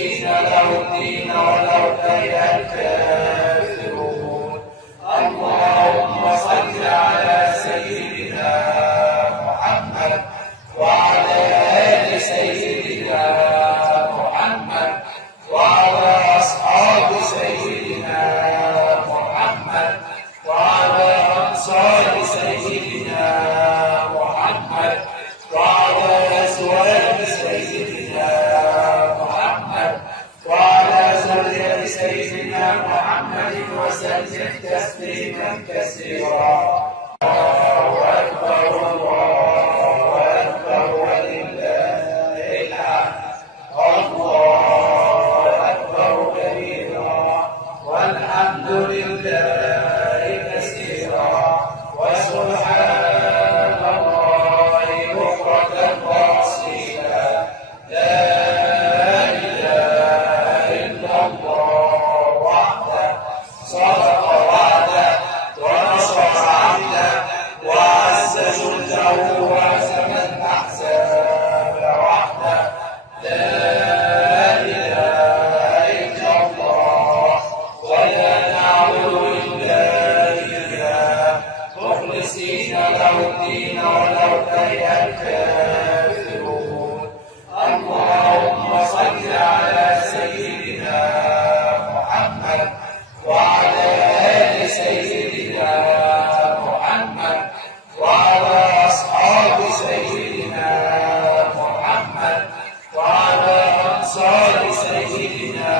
مخلصين له الدين ولو كره الكافرون. اللهم صل على سيدنا محمد وعلى آل سيدنا محمد وعلى أصحاب سيدنا محمد وعلى أنصار سيدنا محمد وعلى أزواج سيدنا محمد وعلى ذرية سيدنا محمد وسلم تسليما كثيرا. الله أكبر الله أكبر ولله الحمد. الله أكبر كبيرا والحمد لله كثيرا وسبحان الله بكرة وأصيلا. لا إله إلا الله وحده صدق وعده ونصر عبده وعز جنده وهزم الأحزاب وحده. لا إله إلا الله ولا نعبد إلا إياه مخلصين له الدين ولو كره الكافرون. اللهم صل على سيدنا محمد وعلى آل سيدنا محمد وعلى أصحاب سيدنا محمد وعلى أنصار سيدنا